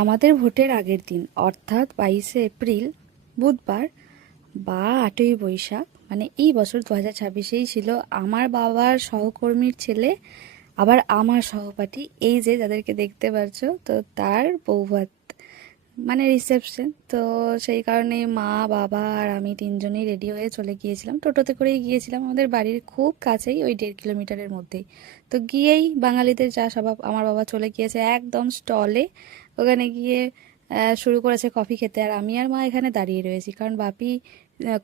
আমাদের ভোটের আগের দিন অর্থাৎ 22শে এপ্রিল বুধবার বা 8ই বৈশাখ, মানে এই বছর 2026-এই ছিল আমার বাবার সহকর্মীর ছেলে, আবার আমার সহপাঠী, এই যে যাদেরকে দেখতে পাচ্ছ, তো তার বৌভাত, মানে রিসেপশন। তো সেই কারণে মা, বাবা আর আমি তিনজনেই রেডি হয়ে চলে গিয়েছিলাম, টোটোতে করেই গিয়েছিলাম, আমাদের বাড়ির খুব কাছেই, ওই 1.5 কিলোমিটারের মধ্যেই। তো গিয়েই বাঙালিদের যা স্বভাব, আমার বাবা চলে গিয়েছে একদম স্টলে, ওখানে গিয়ে শুরু করেছে কফি খেতে, আর আমি আর মা এখানে দাঁড়িয়ে রয়েছি, কারণ বাপি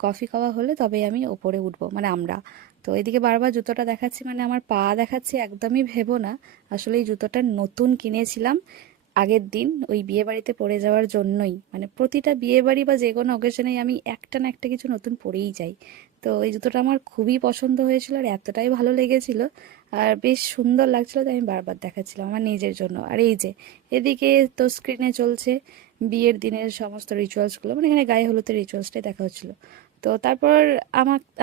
কফি খাওয়া হলে তবেই আমি ওপরে উঠবো, মানে আমরা। তো এদিকে বারবার জুতোটা দেখাচ্ছি, মানে আমার পা দেখাচ্ছি, একদমই ভেবো না। আসলে এই জুতোটা নতুন কিনেছিলাম আগের দিন ওই বিয়ে বাড়িতে পরে যাওয়ার জন্যই, মানে প্রতিটা বিয়ে বাড়ি বা যে কোনো অকেশনেই আমি একটা না একটা কিছু নতুন পরেই যাই। তো এই জুতোটা আমার খুবই পছন্দ হয়েছিল আর এতটাই ভালো লেগেছিল আর বেশ সুন্দর লাগছিল, তাই আমি বারবার দেখাচ্ছিলাম আমার নিজের জন্য। আর এই যে এদিকে তো স্ক্রিনে চলছে বিয়ের দিনের সমস্ত রিচুয়ালসগুলো, মানে এখানে গায়ে হলুদের রিচুয়ালসটাই দেখা হচ্ছিল। তো তারপর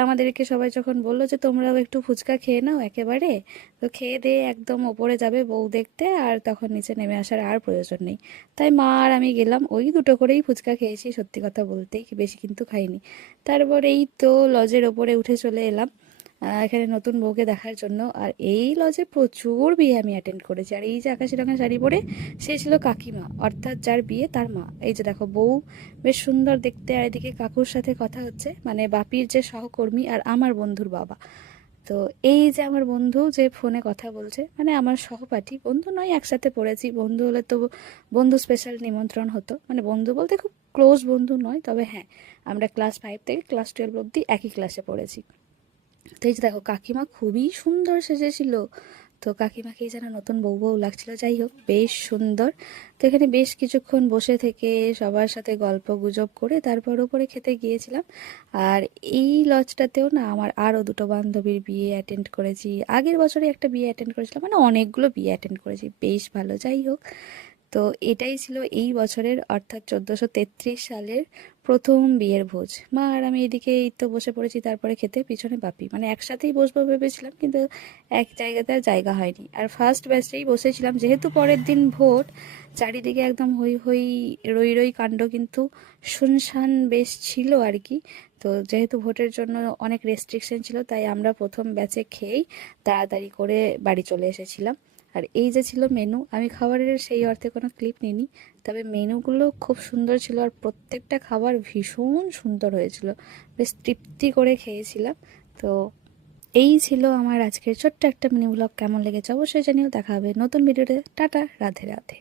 আমাদেরকে সবাই যখন বললো যে তোমরাও একটু ফুচকা খেয়ে নাও একেবারে, তো খেয়ে দিয়ে একদম ওপরে যাবে বউ দেখতে, আর তখন নিচে নেমে আসার আর প্রয়োজন নেই। তাই মা আর আমি গেলাম, ওই দুটো করেই ফুচকা খেয়েছি, সত্যি কথা বলতেই বেশি কিন্তু খাইনি। তারপরে এই তো লজের ওপরে উঠে চলে এলাম এখানে নতুন বউকে দেখার জন্য। আর এই লজে প্রচুর বিয়ে আমি অ্যাটেন্ড করেছি। আর এই যে আকাশি রঙের শাড়ি পরে, সে ছিল কাকিমা, অর্থাৎ যার বিয়ে তার মা। এই যে দেখো বউ বেশ সুন্দর দেখতে, আর এদিকে কাকুর সাথে কথা হচ্ছে, মানে বাপির যে সহকর্মী আর আমার বন্ধুর বাবা। তো এই যে আমার বন্ধু যে ফোনে কথা বলছে, মানে আমার সহপাঠী, বন্ধু নয়, একসাথে পড়েছি, বন্ধু হলে তো বন্ধু স্পেশাল নিমন্ত্রণ হতো, মানে বন্ধু বলতে খুব ক্লোজ বন্ধু নয়, তবে হ্যাঁ, আমরা ক্লাস 5 থেকে ক্লাস 12 অবধি একই ক্লাসে পড়েছি। তো এই যে দেখো কাকিমা খুবই সুন্দর সেজেছিল, তো কাকিমাকেই যেন নতুন বউ বউ লাগছিল। যাই হোক, বেশ সুন্দর। তো এখানে বেশ কিছুক্ষণ বসে থেকে সবার সাথে গল্প গুজব করে তারপর ওপরে খেতে গিয়েছিলাম। আর এই লজটাতেও না আমার আরও দুটো বান্ধবীর বিয়ে অ্যাটেন্ড করেছি, আগের বছরে একটা বিয়ে অ্যাটেন্ড করেছিলাম, মানে অনেকগুলো বিয়ে অ্যাটেন্ড করেছি, বেশ ভালো। যাই হোক, তো এটাই ছিল এই বছরের অর্থাৎ 1433 সালের প্রথম বিয়ের ভোজ। মা আর আমি এদিকে এই তো বসে পড়েছি, তারপরে খেতে পিছনে বাপি, মানে একসাথেই বসবো ভেবেছিলাম, কিন্তু এক জায়গাতে আর জায়গা হয়নি। আর ফার্স্ট ব্যাচেই বসেছিলাম, যেহেতু পরের দিন ভোট, চারিদিকে একদম হই হই রই রই কাণ্ড, কিন্তু শুনশান বেশ ছিল আর কি। তো যেহেতু ভোটের জন্য অনেক রেস্ট্রিকশন ছিল, তাই আমরা প্রথম ব্যাচে খেয়েই তাড়াতাড়ি করে বাড়ি চলে এসেছিলাম। আর এই যে ছিল মেনু, আমি খাবারের সেই অর্থে কোনো ক্লিপ নিইনি, তবে মেনুগুলো খুব সুন্দর ছিল আর প্রত্যেকটা খাবার ভীষণ সুন্দর হয়েছিল, বেশ তৃপ্তি করে খেয়েছিলাম। তো এই ছিল আমার আজকের ছোট্ট একটা মিনি ব্লগ, কেমন লেগেছে অবশ্যই জানিও। দেখা হবে নতুন ভিডিওতে। টাটা, রাধে রাধে।